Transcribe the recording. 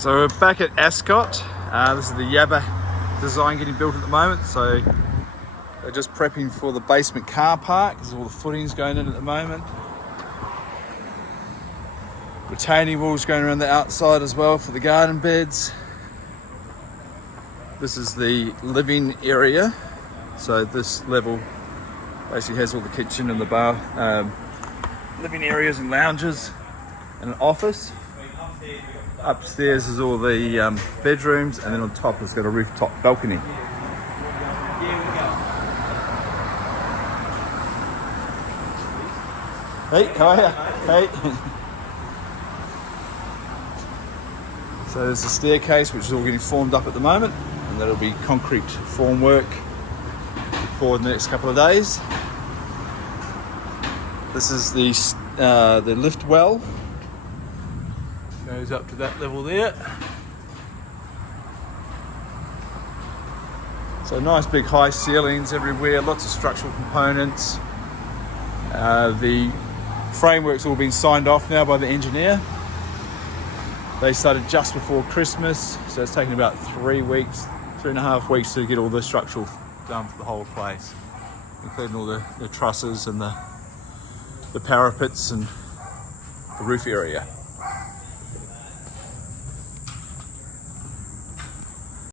So we're back at Ascot. This is the YABBA design getting built at the moment. So they're just prepping for the basement car park. There's all the footings going in at the moment. Retaining walls going around the outside as well for the garden beds. This is the living area. So this level basically has all the kitchen and the bar, living areas and lounges and an office. Upstairs is all the bedrooms, and then on top it's got a rooftop balcony. Hey, how are you? Hey. So there's the staircase, which is all getting formed up at the moment, and that'll be concrete formwork for the next couple of days. This is the lift well. Goes up to that level there. So nice big high ceilings everywhere, lots of structural components. The framework's all been signed off now by the engineer. They started just before Christmas, so it's taken about 3.5 weeks to get all the structural done for the whole place, including all the trusses and the parapets and the roof area.